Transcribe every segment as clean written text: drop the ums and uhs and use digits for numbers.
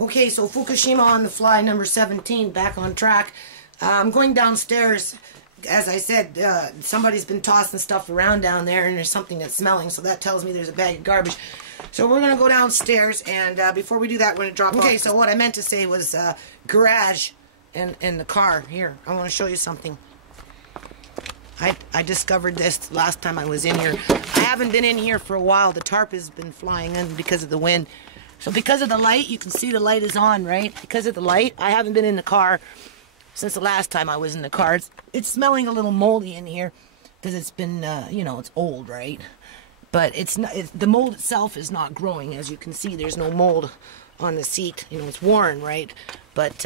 Okay, so Fukashima on the fly, number 17, back on track. I'm going downstairs. As I said, somebody's been tossing stuff around down there, and there's something that's smelling, so that tells me there's a bag of garbage. So we're going to go downstairs, and before we do that, we're going to drop off. Okay, so what I meant to say was garage and the car. Here, I want to show you something. I discovered this last time I was in here. I haven't been in here for a while. The tarp has been flying in because of the wind. So because of the light, you can see the light is on, right? Because of the light, I haven't been in the car since the last time I was in the car. It's smelling a little moldy in here because it's been, you know, it's old, right? But it's not. The mold itself is not growing, as you can see. There's no mold on the seat. You know, it's worn, right? But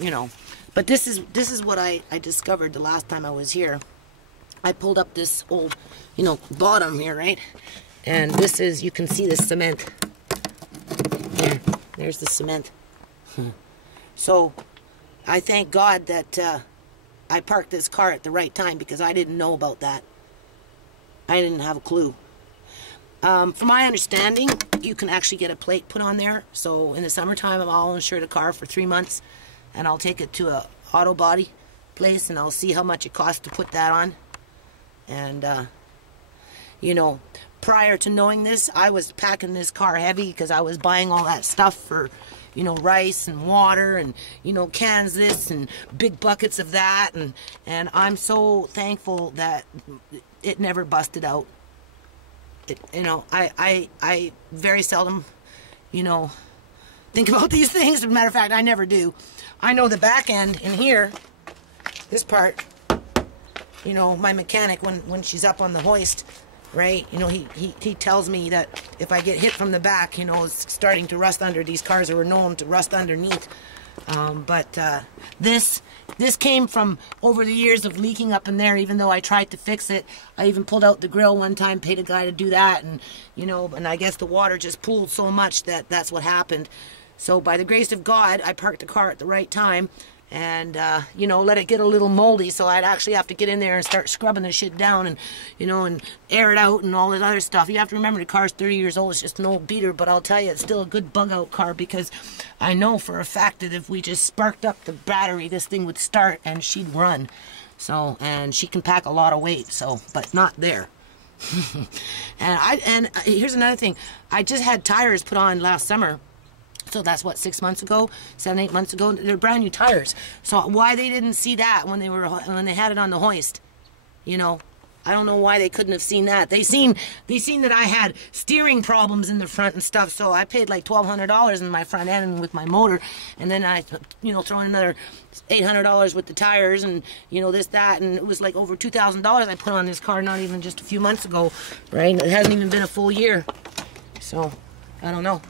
you know, but this is what I discovered the last time I was here. I pulled up this old, you know, bottom here, right? And this is, you can see the cement. There's the cement. So I thank God that I parked this car at the right time, because I didn't know about that. I didn't have a clue. From my understanding, you can actually get a plate put on there. So in the summertime, I'll insure the car for 3 months, and I'll take it to a auto body place, and I'll see how much it costs to put that on. And you know, prior to knowing this, I was packing this car heavy because I was buying all that stuff for, you know, rice and water and, you know, cans this and big buckets of that. And I'm so thankful that it never busted out. You know, I very seldom, you know, think about these things. As a matter of fact, I never do. I know the back end in here, this part, you know, my mechanic, when she's up on the hoist, right, you know, he tells me that if I get hit from the back, you know, it's starting to rust under. These cars are known to rust underneath. But this came from over the years of leaking up in there. Even though I tried to fix it, I even pulled out the grill one time, paid a guy to do that, and, you know, and I guess the water just pooled so much that that's what happened. So by the grace of God, I parked the car at the right time, and, you know, let it get a little moldy, so I'd actually have to get in there and start scrubbing the shit down and, you know, and air it out and all that other stuff. You have to remember the car's 30 years old. It's just an old beater, but I'll tell you, it's still a good bug-out car, because I know for a fact that if we just sparked up the battery, this thing would start and she'd run. So, and she can pack a lot of weight, so, but not there. and here's another thing. I just had tires put on last summer. So that's what, 6 months ago, 7, 8 months ago. They're brand new tires. So why they didn't see that when they had it on the hoist, you know, I don't know why they couldn't have seen that. They seen that I had steering problems in the front and stuff. So I paid like $1,200 in my front end with my motor, and then I, you know, throw in another $800 with the tires and, you know, this, that, and it was like over $2,000 I put on this car not even just a few months ago, right? It hasn't even been a full year. So I don't know.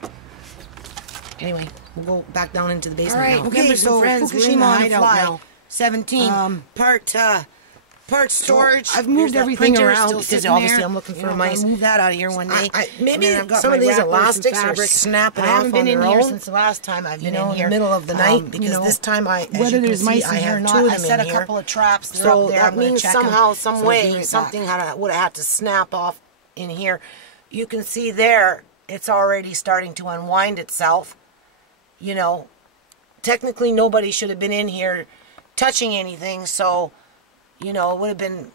Anyway, we'll go back down into the basement. All right, now. Okay, so Fukashima on the fly now. 17, part storage. I've moved everything around because obviously I'm looking for mice. I'll move that out of here one day. Maybe some of these elastics are snapping off. I haven't been in here since the last time I've been in here. In the middle of the night, because this time whether there's mice in here or not, I set a couple of traps. So that means somehow, some way, something would have had to snap off in here. You can see there, it's already starting to unwind itself. You know, technically nobody should have been in here touching anything, so, you know, it would have been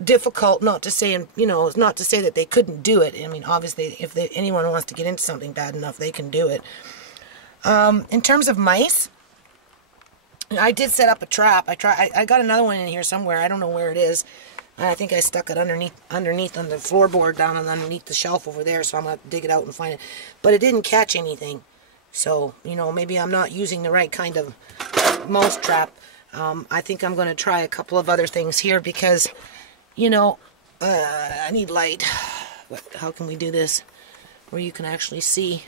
difficult, not to say, you know, not to say that they couldn't do it. I mean, obviously, if anyone wants to get into something bad enough, they can do it. In terms of mice, I did set up a trap. I got another one in here somewhere. I don't know where it is. I think I stuck it underneath on the floorboard down underneath the shelf over there, so I'm going to dig it out and find it. But it didn't catch anything. So, you know, maybe I'm not using the right kind of mouse trap. I think I'm going to try a couple of other things here because, you know, I need light. How can we do this where you can actually see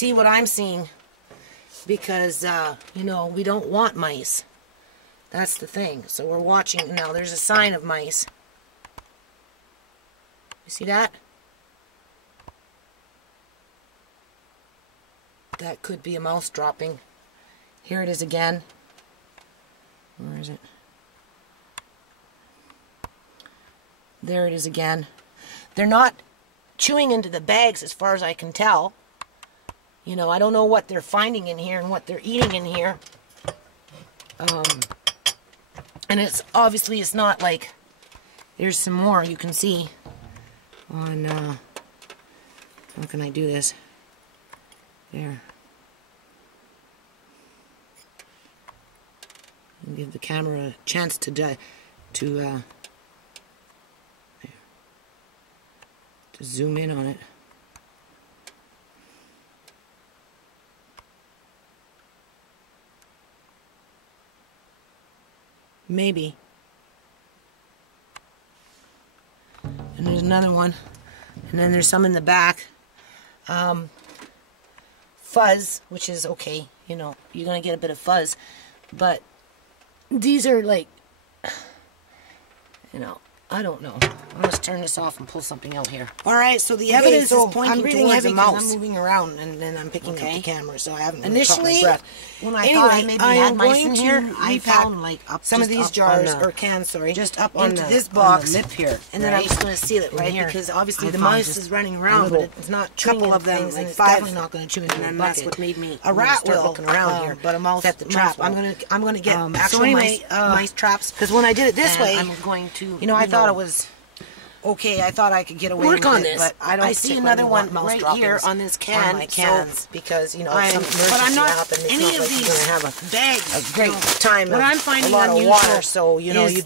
what I'm seeing? Because, you know, we don't want mice. That's the thing. So we're watching. Now, there's a sign of mice. You see that? That could be a mouse dropping. Here it is again. Where is it? There it is again. They're not chewing into the bags as far as I can tell. You know, I don't know what they're finding in here and what they're eating in here. And it's obviously, it's not like, there's some more you can see on, how can I do this? There. And give the camera a chance to zoom in on it. Maybe. And there's another one. And then there's some in the back. Fuzz, which is okay. You know, you're going to get a bit of fuzz. But these are like, you know, I don't know. I'm going to turn this off and pull something out here. All right, so the evidence is pointing towards a mouse. I'm moving around, and then I'm picking up the camera, so I haven't really caught my breath. When I thought I maybe had mice in here, I found like some of these jars, or cans, sorry, just up into this box, lip here, and then I'm just going to seal it right here, because obviously the mouse is running around, but it's not chewing into things, and it's definitely not going to chew into the bucket. That's what made me a rat will looking around here, but a mouse set the trap. I'm going to get actual mice traps, because when I did it this way, I'm going to, you know, I thought it was okay. I thought I could get away with it, but I don't. I see another one right here on this can. On my cans, because you know, but I'm not any of these bags. A great time. What I'm finding a lot of water, so you know, you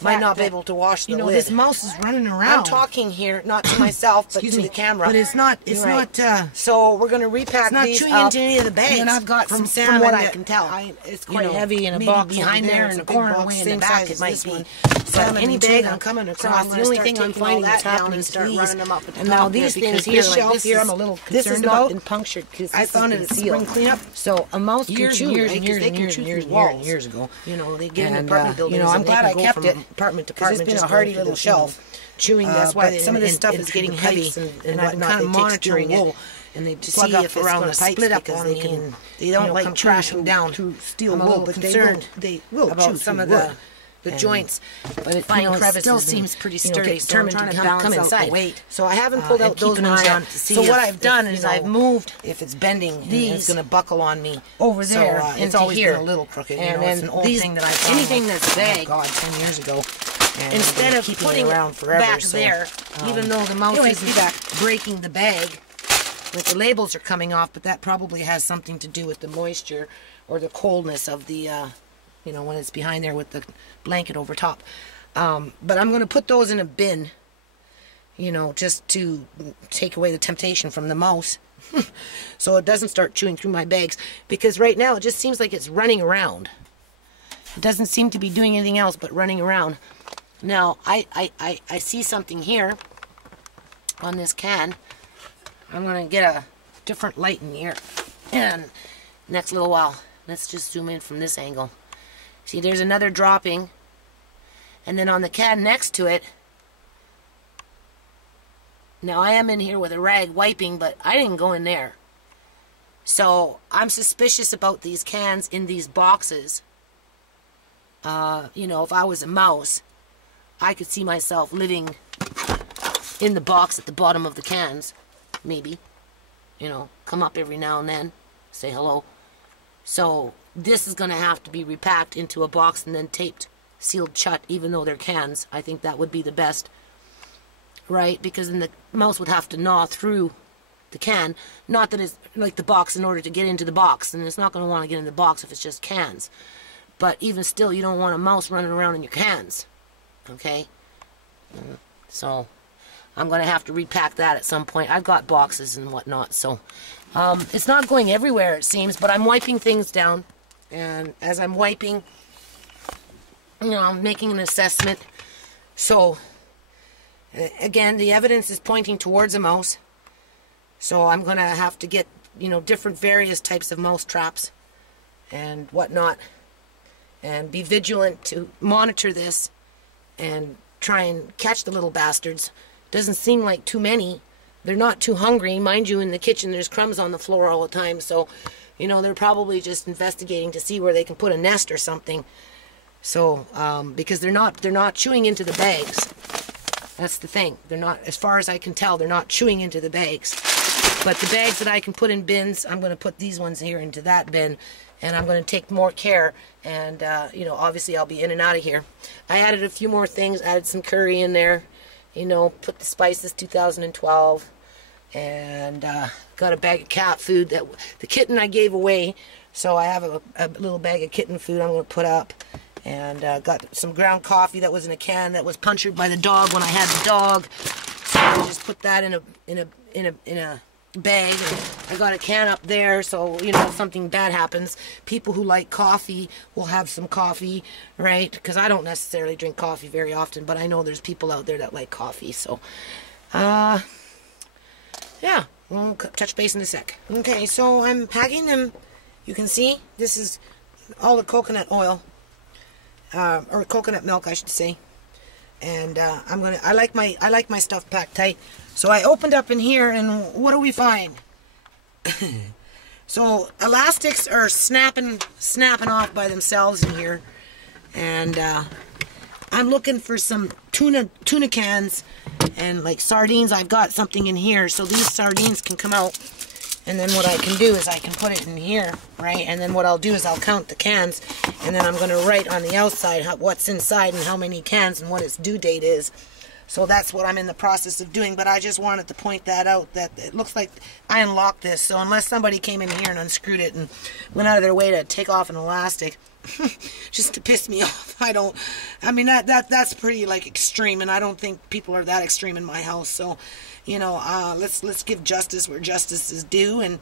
might not be able to wash the lid. You know, this mouse is running around. I'm talking here, not to myself, but to the camera. But it's not. It's not. So we're going to repack these. It's not chewing into any of the bags. And I've got some salmon. From what I can tell, it's quite heavy in a box behind there in the corner, way in the back. It might be. So any bag I'm coming across, the only thing I'm finding that's happening is start running them up. And now these things here, like this here, I'm a little concerned about. This has not been punctured because I found it at spring cleanup. So a mouse can chew, years and years ago. You know, they give them apartment buildings. You know, I'm glad I kept it apartment to apartment. It's been a hardy little shelf. Chewing, that's why some of this stuff is getting heavy, and I'm kind of monitoring it. And they just see if around the split up because they don't like trash them down through steel wool, but concerned they will about some of the joints, but it, it still seems pretty sturdy, so I'm trying to come inside. Weight. So I haven't pulled out those ones yet. So what I've done is I've moved, if it's bending, it's going to buckle on me over there. It's always been a little crooked, and then it's an old thing that I found. Anything that's bag, 10 years ago. Instead of putting it back there, even though the mouse is breaking the bag, like the labels are coming off, but that probably has something to do with the moisture or the coldness of the you know, when it's behind there with the blanket over top. But I'm going to put those in a bin, you know, just to take away the temptation from the mouse. So it doesn't start chewing through my bags. Because right now it just seems like it's running around. It doesn't seem to be doing anything else but running around. Now, I see something here on this can. I'm going to get a different light in here. And next little while, let's just zoom in from this angle. See, there's another dropping, and then on the can next to it, now I am in here with a rag wiping, but I didn't go in there. So I'm suspicious about these cans in these boxes. You know, if I was a mouse, I could see myself living in the box at the bottom of the cans, maybe. You know, come up every now and then, say hello. So this is going to have to be repacked into a box and then taped, sealed shut, even though they're cans. I think that would be the best, right? Because then the mouse would have to gnaw through the can. Not that it's like the box in order to get into the box, and it's not going to want to get in the box if it's just cans. But even still, you don't want a mouse running around in your cans, okay? So I'm going to have to repack that at some point. I've got boxes and whatnot, so it's not going everywhere, it seems, but I'm wiping things down. And as I'm wiping, you know, I'm making an assessment. So, again, the evidence is pointing towards a mouse. So I'm going to have to get, you know, different various types of mouse traps and whatnot. And be vigilant to monitor this and try and catch the little bastards. Doesn't seem like too many. They're not too hungry. Mind you, in the kitchen there's crumbs on the floor all the time, so you know, they're probably just investigating to see where they can put a nest or something. So, because they're not chewing into the bags. That's the thing. They're not, as far as I can tell, they're not chewing into the bags. But the bags that I can put in bins, I'm going to put these ones here into that bin. And I'm going to take more care. And, you know, obviously I'll be in and out of here. I added a few more things. Added some curry in there. You know, put the spices 2012. And got a bag of cat food that the kitten I gave away. So I have a little bag of kitten food I'm going to put up. And got some ground coffee that was in a can that was punctured by the dog when I had the dog. So I just put that in a bag. And I got a can up there, so you know if something bad happens, people who like coffee will have some coffee, right? Because I don't necessarily drink coffee very often, but I know there's people out there that like coffee. So, yeah, we'll touch base in a sec. Okay, so I'm packing them. You can see this is all the coconut oil. Or coconut milk, I should say. And I like my stuff packed tight. So I opened up in here, and what do we find? So elastics are snapping off by themselves in here, and I'm looking for some tuna cans and like sardines. I've got something in here, so these sardines can come out. And then what I can do is I can put it in here, right? And then what I'll do is I'll count the cans, and then I'm going to write on the outside what's inside and how many cans and what its due date is. So that's what I'm in the process of doing, but I just wanted to point that out, that it looks like I unlocked this. So unless somebody came in here and unscrewed it and went out of their way to take off an elastic, just to piss me off, I mean, that's pretty, like, extreme, and I don't think people are that extreme in my house. So, you know, let's give justice where justice is due. And,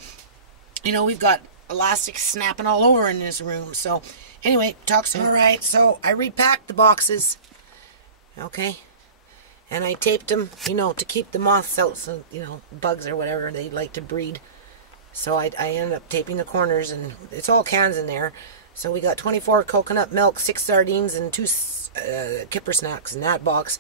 you know, we've got elastics snapping all over in this room. So, anyway, talk soon. All right, so I repacked the boxes, okay, and I taped them, you know, to keep the moths out, so, you know, bugs or whatever, they like to breed. So I ended up taping the corners, and it's all cans in there. So we got 24 coconut milk, 6 sardines, and 2 kipper snacks in that box.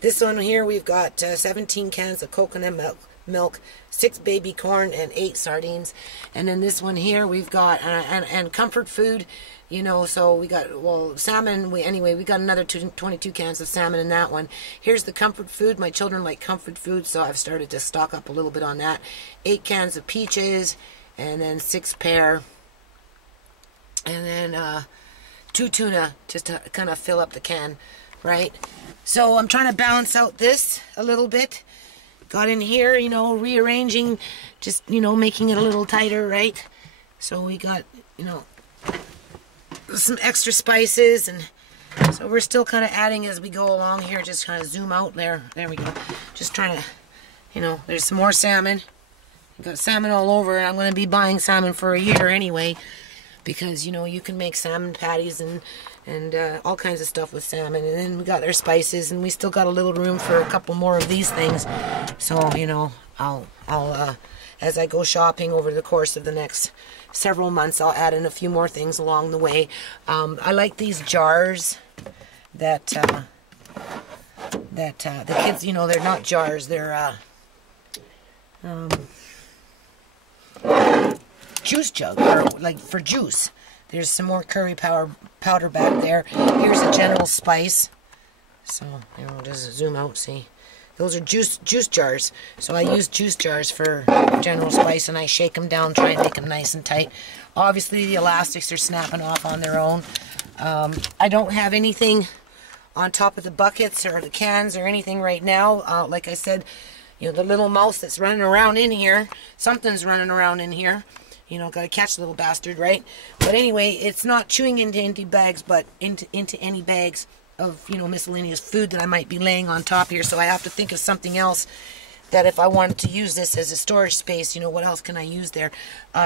This one here, we've got 17 cans of coconut milk, 6 baby corn, and 8 sardines. And then this one here, we've got, and comfort food, you know, so we got, well, salmon, we got another 22 cans of salmon in that one. Here's the comfort food. My children like comfort food, so I've started to stock up a little bit on that. 8 cans of peaches, and then 6 pear. And then 2 tuna, just to kind of fill up the can, right? So I'm trying to balance out this a little bit. Got in here, you know, rearranging, just, you know, making it a little tighter, right? So we got, you know, some extra spices, and so we're still kind of adding as we go along here. Just kind of zoom out there. There we go. Just trying to, you know, there's some more salmon. Got salmon all over, and I'm going to be buying salmon for a year anyway. Because, you know, you can make salmon patties and all kinds of stuff with salmon. And then we got our spices, and we still got a little room for a couple more of these things. So, you know, I'll as I go shopping over the course of the next several months, I'll add in a few more things along the way. I like these jars that the kids, you know, they're not jars, they're juice jug, or like for juice. There's some more curry powder back there. Here's a general spice. So, you know, just zoom out, see. Those are juice jars. So I use juice jars for general spice, and I shake them down, try and make them nice and tight. Obviously, the elastics are snapping off on their own. I don't have anything on top of the buckets or the cans or anything right now. Like I said, you know, the little mouse that's running around in here, something's running around in here. You know, gotta catch the little bastard, right? But anyway, it's not chewing into empty bags, but into any bags of, you know, miscellaneous food that I might be laying on top here. So I have to think of something else that if I wanted to use this as a storage space, you know, what else can I use there?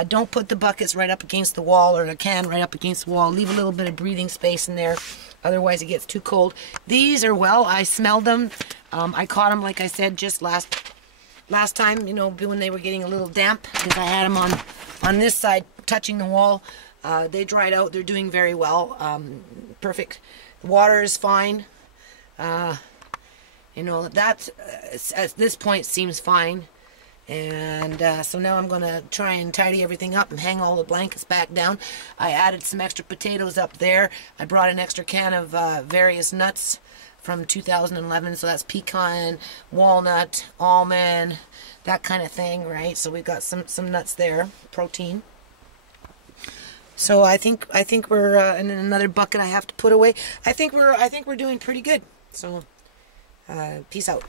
Don't put the buckets right up against the wall, or the can right up against the wall. Leave a little bit of breathing space in there. Otherwise, it gets too cold. These are, well, I smelled them. I caught them, like I said, just last time, you know, when they were getting a little damp, because I had them on this side touching the wall. They dried out. They're doing very well. Perfect. The water is fine. You know, that at this point seems fine. And so now I'm going to try and tidy everything up and hang all the blankets back down. I added some extra potatoes up there. I brought an extra can of various nuts. from 2011. So that's pecan, walnut, almond, that kind of thing, right? So we've got some nuts there, protein. So I think we're in another bucket I have to put away. I think we're doing pretty good. So peace out.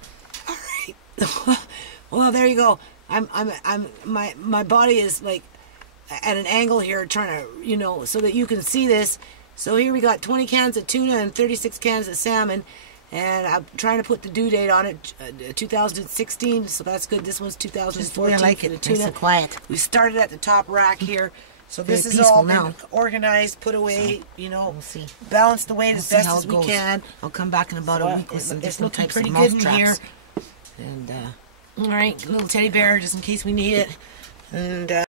All right. Well, there you go. My body is like at an angle here, trying to, so that you can see this. So here we got 20 cans of tuna and 36 cans of salmon, and I'm trying to put the due date on it, 2016. So that's good. This one's 2014. I like it. Tuna. Nice and quiet. We started at the top rack here. So this is all now organized, put away, we'll see. Balanced away as best as we can. I'll come back in about a week with some different types of mouse traps. here. And all right, little teddy bear just in case we need it. And